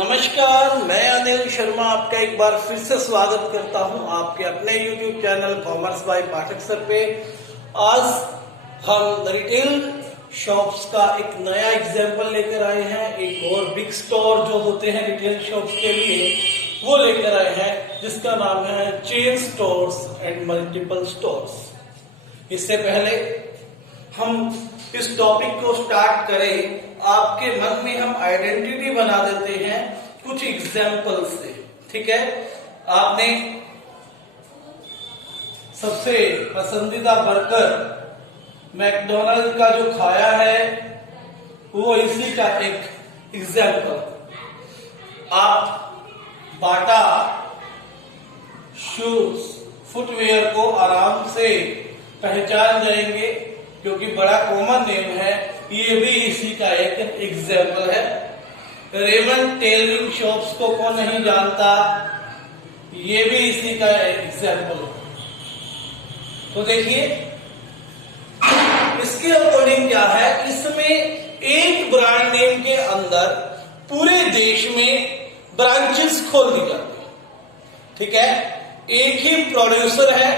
नमस्कार, मैं अनिल शर्मा आपका एक बार फिर से स्वागत करता हूं आपके अपने YouTube channel commerce by Pathak sir पे। आज हम रिटेल शॉप्स का एक नया एग्जाम्पल लेकर आए हैं। एक और बिग स्टोर जो होते हैं रिटेल शॉप्स के लिए वो लेकर आए हैं, जिसका नाम है chain stores and multiple stores. इससे पहले हम इस टॉपिक को स्टार्ट करें, आपके मन में हम आइडेंटिटी बना देते हैं कुछ एग्जाम्पल से। ठीक है, आपने सबसे पसंदीदा बर्गर मैकडोनल्ड का जो खाया है वो इसी का एक एग्जाम्पल। आप बाटा शूज फुटवेयर को आराम से पहचान जाएंगे क्योंकि बड़ा कॉमन नेम है, ये भी इसी का एक एग्जाम्पल है। रेमंड टेलरिंग शॉप्स को कौन नहीं जानता, ये भी इसी का एग्जाम्पल है। तो देखिए इसके अकॉर्डिंग क्या है, इसमें एक ब्रांड नेम के अंदर पूरे देश में ब्रांचेस खोल दी जाती है। ठीक है, एक ही प्रोड्यूसर है,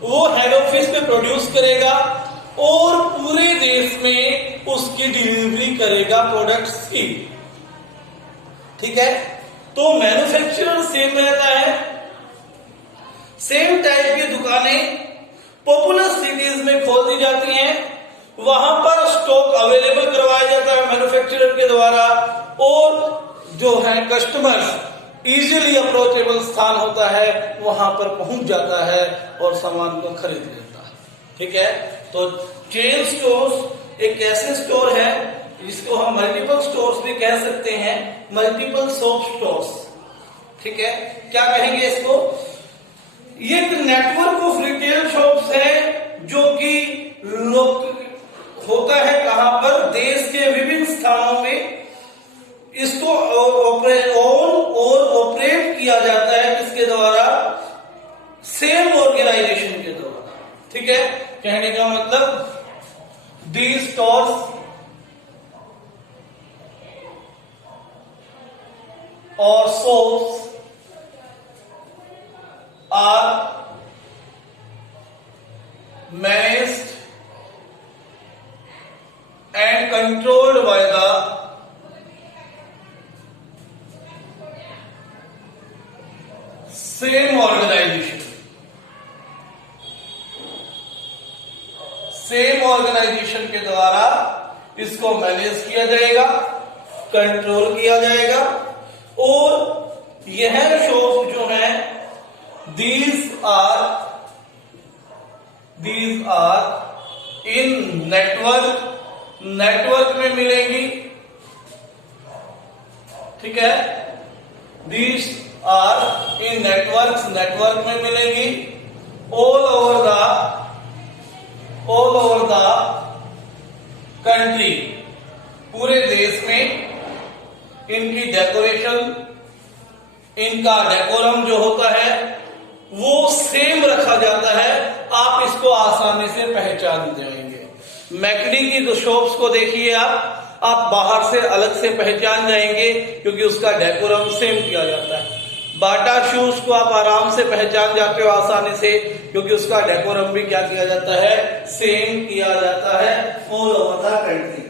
वो हेड ऑफिस पे प्रोड्यूस करेगा और पूरे देश में उसकी डिलीवरी करेगा प्रोडक्ट्स की। ठीक है, तो मैन्युफैक्चरर सेम रहता है। सेम टाइप की दुकानें पॉपुलर सिटीज में खोल दी जाती हैं, वहां पर स्टॉक अवेलेबल करवाया जाता है मैन्युफैक्चरर के द्वारा, और जो है कस्टमर्स इजीली अप्रोचेबल स्थान होता है, वहां पर पहुंच जाता है और सामान को खरीद लेता है। ठीक है, तो चेन स्टोर्स एक ऐसे स्टोर है जिसको हम मल्टीपल स्टोर्स भी कह सकते हैं, मल्टीपल शॉप स्टोर्स। ठीक है, क्या कहेंगे इसको? ये एक नेटवर्क ऑफ रिटेल शॉप्स है जो कि होता है कहां पर, देश के विभिन्न स्थानों में इसको ऑपरेट किया जाता है, किसके द्वारा? सेम ऑर्गेनाइजेशन के द्वारा। ठीक है, कहने का मतलब these stores or shops are managed and controlled by the same organization. Same organisation के द्वारा इसको मैनेज किया जाएगा, कंट्रोल किया जाएगा, और यह शॉप जो है दीज आर इन नेटवर्क में मिलेंगी। ठीक है, दीज आर इन नेटवर्क में मिलेंगी ऑल ओवर द कंट्री, पूरे देश में। इनकी डेकोरेशन, इनका डेकोरम जो होता है वो सेम रखा जाता है, आप इसको आसानी से पहचान जाएंगे। मैकडी की जो शॉप्स को देखिए आप बाहर से अलग से पहचान जाएंगे क्योंकि उसका डेकोरम सेम किया जाता है। बाटा शूज को आप आराम से पहचान जाते हो आसानी से क्योंकि उसका डेकोरम भी क्या किया जाता है, सेम किया जाता है ऑल ओवर द कंट्री।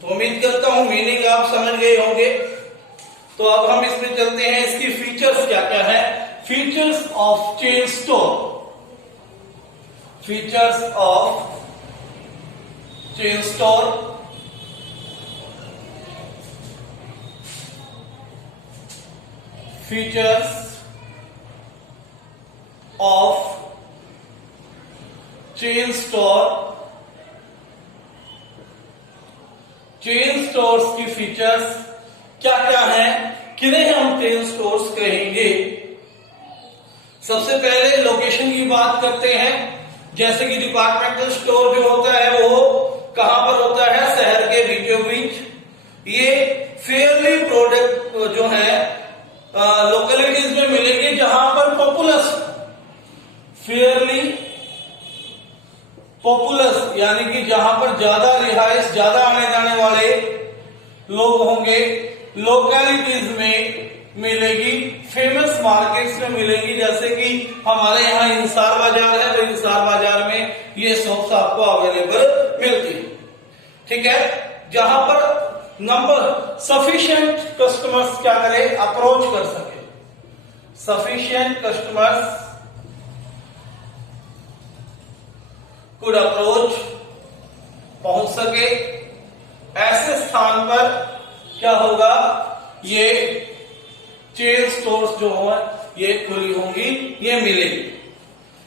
तो उम्मीद करता हूं मीनिंग आप समझ गए होंगे। तो अब हम इसमें चलते हैं, इसकी फीचर्स क्या क्या है। Features of chain store, features of chain store. Features of chain store. Chain stores की फीचर्स क्या क्या है, किन्हें हम चेन स्टोर्स कहेंगे। सबसे पहले लोकेशन की बात करते हैं। जैसे कि डिपार्टमेंटल स्टोर जो होता है वो कहां पर होता है, शहर के बीचों बीच। ये फेयरली प्रोडक्ट जो है लोकेलिटीज में मिलेंगे जहां पर पॉपुलस, फेयरली पॉपुलस यानी कि जहां पर ज्यादा रिहाइश, ज्यादा आने जाने वाले लोग होंगे, लोकेलिटीज में मिलेगी, फेमस मार्केट्स में मिलेगी। जैसे कि हमारे यहाँ इंसार बाजार है, तो इंसार बाजार में ये शॉप्स आपको अवेलेबल मिलती है। ठीक है, जहां पर नंबर सफिशिएंट कस्टमर्स क्या करें, अप्रोच कर सके, सफिशिएंट कस्टमर्स कुड अप्रोच, पहुंच सके, ऐसे स्थान पर क्या होगा, ये चेन स्टोर्स जो है ये खुली होंगी, ये मिलेगी।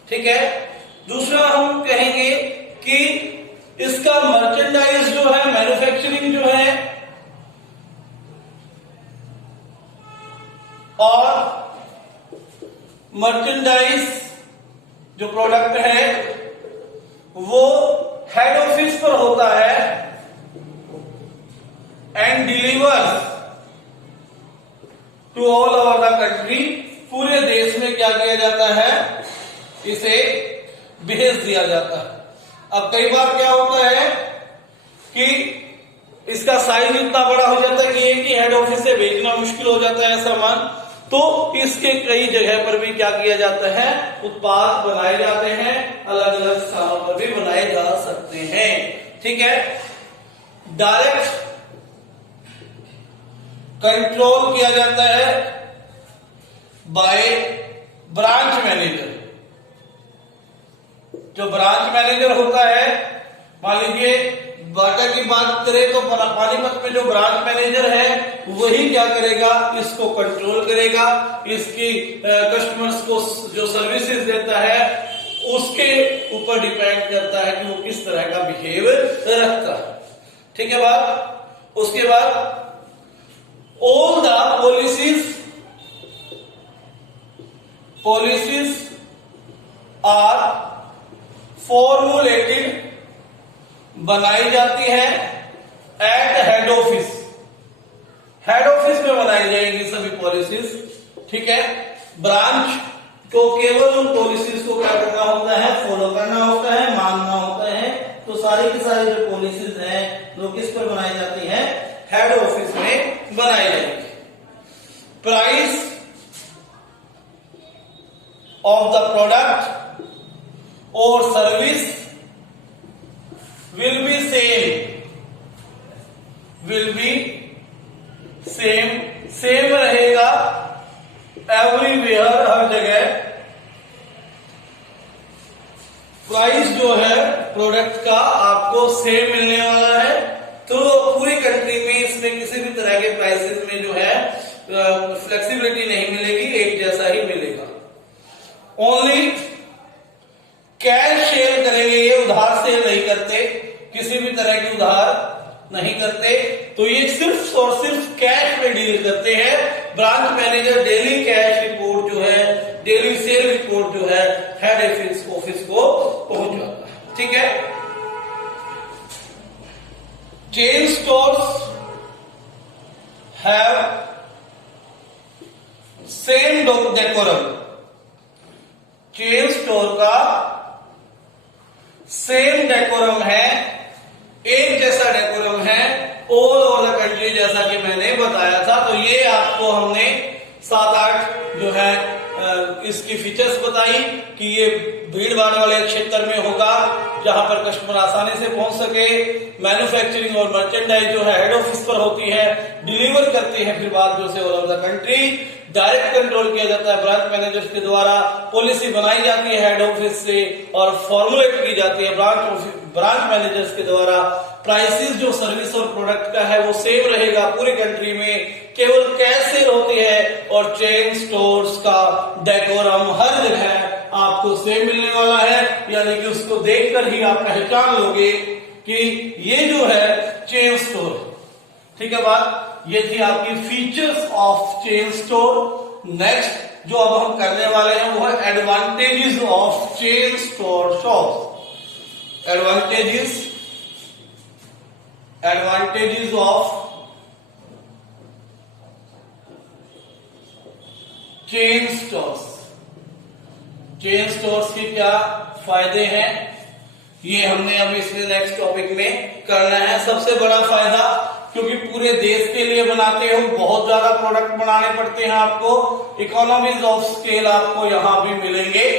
ठीक है, दूसरा हम कहेंगे कि इसका मर्चेंडाइज जो है, मैन्युफैक्चरिंग जो है और मर्चेंडाइज जो प्रोडक्ट है वो हेड ऑफिस पर होता है and delivers to all over the country. पूरे देश में क्या किया जाता है, इसे भेज दिया जाता है। अब कई बार क्या होता है कि इसका साइज इतना बड़ा हो जाता है कि एक ही हेड ऑफिस से भेजना मुश्किल हो जाता है सामान, तो इसके कई जगह पर भी क्या किया जाता है, उत्पाद बनाए जाते हैं, अलग अलग स्थानों पर भी बनाए जा सकते हैं। ठीक है, डायरेक्ट कंट्रोल किया जाता है बाय ब्रांच मैनेजर। जो ब्रांच मैनेजर होता है, मान लीजिए बाटा की बात करें तो पानीपत में जो ब्रांच मैनेजर है वही क्या करेगा, इसको कंट्रोल करेगा, इसकी कस्टमर्स को जो सर्विसेज देता है उसके ऊपर डिपेंड करता है कि वो किस तरह का बिहेव रखता है। ठीक है बात। उसके बाद all the policies are formulated, बनाई जाती है eight head office, head office में बनाई जाएंगी सभी पॉलिसीज। ठीक है, ब्रांच को केवल उन पॉलिसीज को क्या करना होता है, फॉलो करना होता है, मानना होता है। तो सारी की सारी जो पॉलिसीज हैं वो किस पर बनाई जाती है, हेड ऑफिस में बनाई जाएगी। प्राइस ऑफ द प्रोडक्ट और सर्विस विल बी सेम रहेगा एवरीवेयर, हर जगह। प्राइस जो है प्रोडक्ट का आपको सेम मिलने वाला है, तो पूरी कंट्री में इसमें किसी भी तरह के प्राइसेस में जो है फ्लेक्सिबिलिटी नहीं मिलेगी, एक जैसा ही मिलेगा। ओनली कैश शेयर करेंगे, ये उधार सेल नहीं करते, किसी भी तरह की उधार नहीं करते, तो ये सिर्फ और सिर्फ कैश में डील करते हैं। Branch manager daily cash report जो है, डेली सेल रिपोर्ट जो है हेड ऑफिस को पहुंचाता है। ठीक है, chain stores have same decorum, chain store का सेम डेकोरम है, एक जैसा डेकोरम है ऑल ओवर द कंट्री, जैसा कि मैंने बताया था। तो ये आपको हमने 7-8 जो है इसकी फीचर्स बताई कि ये भीड़ भाड़ वाले क्षेत्र में होगा जहां पर कस्टमर आसानी से पहुंच सके। मैन्युफैक्चरिंग और मर्चेंडाइज जो है हेड ऑफिस पर होती है, डिलीवर करती है फिर बाद जो से all over the country. Direct control किया जाता है ब्रांच मैनेजर्स के द्वारा, पॉलिसी बनाई जाती है हेड ऑफिस से और फॉर्मुलेट की जाती है ब्रांच मैनेजर्स के द्वारा। प्राइसेस जो सर्विस और प्रोडक्ट का है वो सेम रहेगा पूरी कंट्री में, केवल कैश सेल होती है और चेन स्टोर्स का डेकोरम हर जगह आपको सेम मिलने वाला है, यानी कि उसको देखकर ही आप पहचान लोगे कि ये जो है चेन स्टोर है। ठीक है बात, ये थी आपकी features of chain store. Next जो अब हम करने वाले हैं वो है advantages of chain store shops. Advantages of chain stores. Chain stores के क्या फायदे हैं ये हमने अभी इसमें नेक्स्ट टॉपिक में करना है। सबसे बड़ा फायदा, क्योंकि पूरे देश के लिए बनाते हो, बहुत ज्यादा प्रोडक्ट बनाने पड़ते हैं आपको। इकोनॉमीज ऑफ स्केल आपको यहां भी मिलेंगे,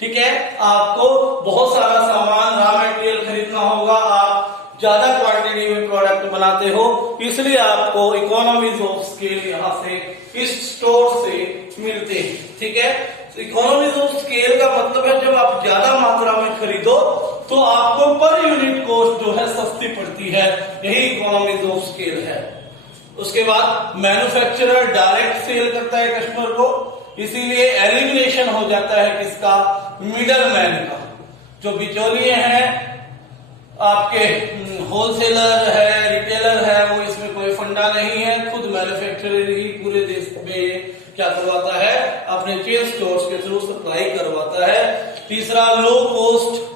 ठीक है। आपको बहुत सारा सामान, रॉ मटेरियल खरीदना होगा, आप ज्यादा क्वांटिटी में प्रोडक्ट बनाते हो, इसलिए आपको इकोनॉमीज ऑफ स्केल यहां से इस स्टोर से मिलते हैं, ठीक है। इकोनॉमीज ऑफ स्केल का मतलब है जब आप ज्यादा मात्रा में खरीदो तो आपको पर यूनिट कॉस्ट जो है सस्ती पड़ती है, यही इकोनॉमीज ऑफ स्केल है। उसके बाद मैन्युफैक्चरर डायरेक्ट सेल करता है कस्टमर को, इसीलिए एलिमिनेशन हो जाता है किसका, मिडल मैन का। जो बिचौलिए हैं, आपके होलसेलर है, रिटेलर है, वो इसमें कोई फंडा नहीं है, खुद मैन्युफैक्चरर ही पूरे देश में क्या करवाता है, अपने चेन स्टोर्स के थ्रू सप्लाई करवाता है। तीसरा लो कॉस्ट,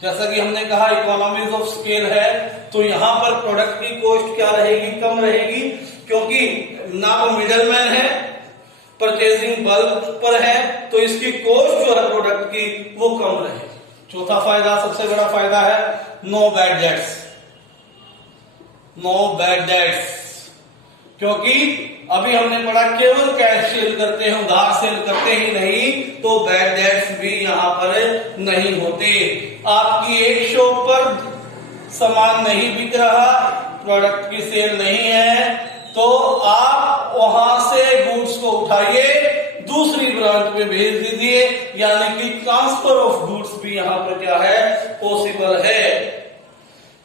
जैसा कि हमने कहा इकोनॉमीज ऑफ स्केल है, तो यहां पर प्रोडक्ट की कॉस्ट क्या रहेगी, कम रहेगी, क्योंकि ना वो मिडलमैन है, परचेजिंग बल्क पर है, तो इसकी कॉस्ट जो है प्रोडक्ट की वो कम रहेगी। चौथा फायदा, सबसे बड़ा फायदा है no bad debts. No bad debts, क्योंकि अभी हमने पढ़ा केवल कैश सेल करते हैं, उधार सेल करते ही नहीं, तो बैड डेट्स भी यहां पर नहीं होते। आपकी एक शॉप पर सामान नहीं बिक रहा, प्रोडक्ट की सेल नहीं है, तो आप वहां से गुड्स को उठाइए, दूसरी ब्रांच पे भेज दीजिए, यानी कि ट्रांसफर ऑफ गुड्स भी यहां पर क्या है, पॉसिबल है।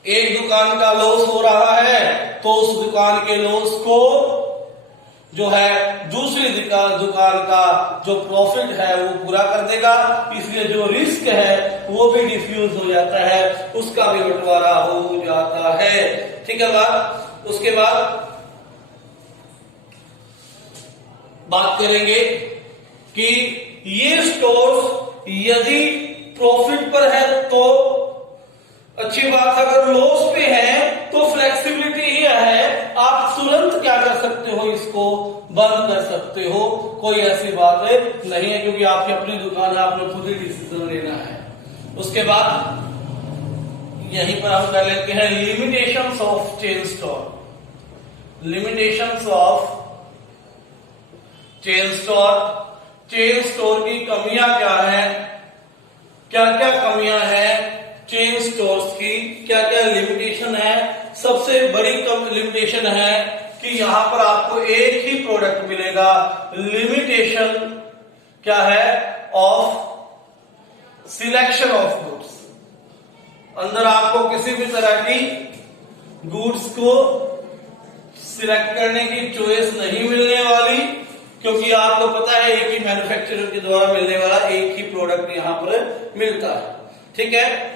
एक दुकान का लॉस हो रहा है तो उस दुकान के लॉस को जो है दूसरी दुकान का जो प्रॉफिट है वो पूरा कर देगा, इसलिए जो रिस्क है वो भी डिफ्यूज हो जाता है, उसका भी बंटवारा हो जाता है, ठीक है बात। उसके बाद बात करेंगे कि ये स्टोर्स यदि प्रॉफिट पर है तो अच्छी बात, अगर लॉस पे है तो फ्लेक्सिबिलिटी ही है, आप तुरंत क्या कर सकते हो, इसको बंद कर सकते हो, कोई ऐसी बात नहीं है, क्योंकि आपकी अपनी दुकान है, आपने खुद ही डिसीजन लेना है। उसके बाद यहीं पर हम कर लेते हैं limitations of chain store. Limitations of chain store, chain store की कमियां क्या है, क्या क्या कमियां हैं चेन स्टोर्स की, क्या क्या लिमिटेशन है। सबसे बड़ी लिमिटेशन है कि यहां पर आपको एक ही प्रोडक्ट मिलेगा। लिमिटेशन क्या है, ऑफ सिलेक्शन ऑफ गुड्स। अंदर आपको किसी भी तरह की गुड्स को सिलेक्ट करने की चॉइस नहीं मिलने वाली, क्योंकि आपको पता है एक ही मैन्युफैक्चरर के द्वारा मिलने वाला एक ही प्रोडक्ट यहां पर मिलता है, ठीक है।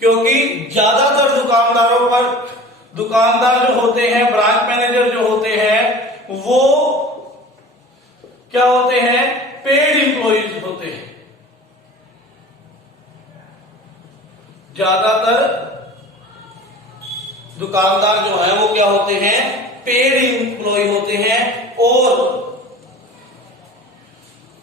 क्योंकि ज्यादातर दुकानदारों पर, दुकानदार जो होते हैं, ब्रांच मैनेजर जो होते हैं, वो क्या होते हैं, पेड एम्प्लॉइज होते हैं। ज्यादातर दुकानदार जो है वो क्या होते हैं, पेड एम्प्लॉय होते हैं, और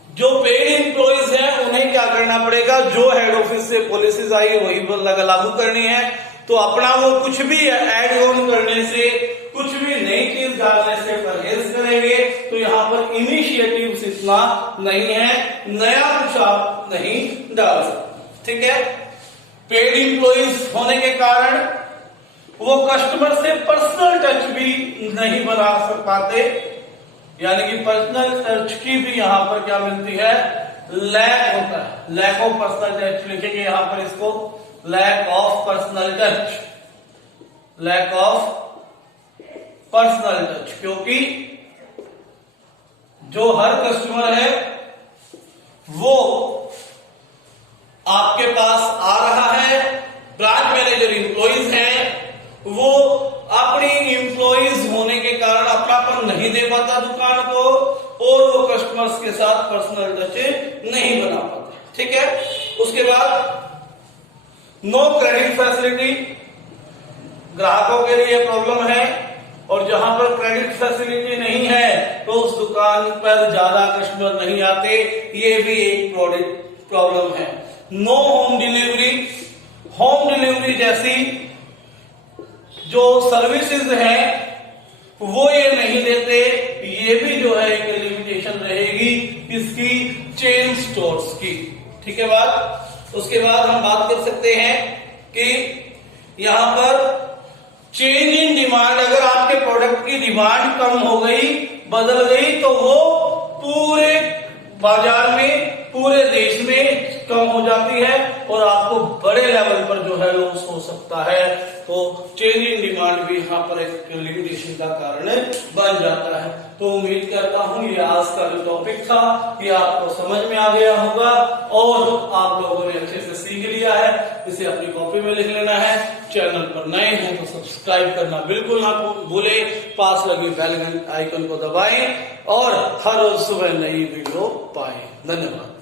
जो पेड एम्प्लॉइज हैं उन्हें क्या करना पड़ेगा, जो हेड ऑफिस से पॉलिसीज आई वही लागू करनी है, तो अपना वो कुछ भी ऐड ऑन करने से, कुछ भी नई चीज डालने से परहेज करेंगे। तो यहां पर इनिशिएटिव्स इतना नहीं है, नया कुछ आप नहीं डाल सकते, ठीक है। पेड एम्प्लॉइज होने के कारण वो कस्टमर से पर्सनल टच भी नहीं बना पाते, यानी कि पर्सनल टच की भी यहां पर क्या मिलती है, लैक होता है। लैक ऑफ पर्सनल टच लिखेंगे यहां पर इसको, lack of personal touch, lack of personal touch, क्योंकि जो हर कस्टमर है वो आपके पास आ रहा है, ब्रांच मैनेजर एम्प्लॉइज हैं, वो अपनी एम्प्लॉइज होने के कारण अपनापन नहीं दे पाता दुकान को, और वो कस्टमर्स के साथ पर्सनल टच नहीं बना पाता, ठीक है। उसके बाद नो क्रेडिट फैसिलिटी, ग्राहकों के लिए प्रॉब्लम है, और जहां पर क्रेडिट फैसिलिटी नहीं है तो उस दुकान पर ज्यादा कस्टमर नहीं आते, ये भी एक प्रॉब्लम है। No home delivery, home delivery जैसी जो सर्विसेज हैं वो ये नहीं देते, ये भी जो है एक लिमिटेशन रहेगी इसकी चेन स्टोर्स की। ठीक है बात। उसके बाद हम बात कर सकते हैं कि यहां पर चेंज इन डिमांड, अगर आपके प्रोडक्ट की डिमांड कम हो गई, बदल गई, तो वो पूरे बाजार में, पूरे देश में कम हो जाती है और आपको बड़े लेवल पर जो है लॉस हो सकता है। तो चेंज इन डिमांड भी यहाँ पर एक लिमिटेशन का कारण बन जाता है। तो उम्मीद करता हूं ये आज का जो टॉपिक था ये आपको समझ में आ गया होगा और आप लोगों ने अच्छे से सीख लिया है। इसे अपनी कॉपी में लिख लेना है। चैनल पर नए हैं तो सब्सक्राइब करना बिल्कुल ना भूले, पास लगे बेल आइकन को दबाएं और हर रोज सुबह नई वीडियो पाएं। धन्यवाद।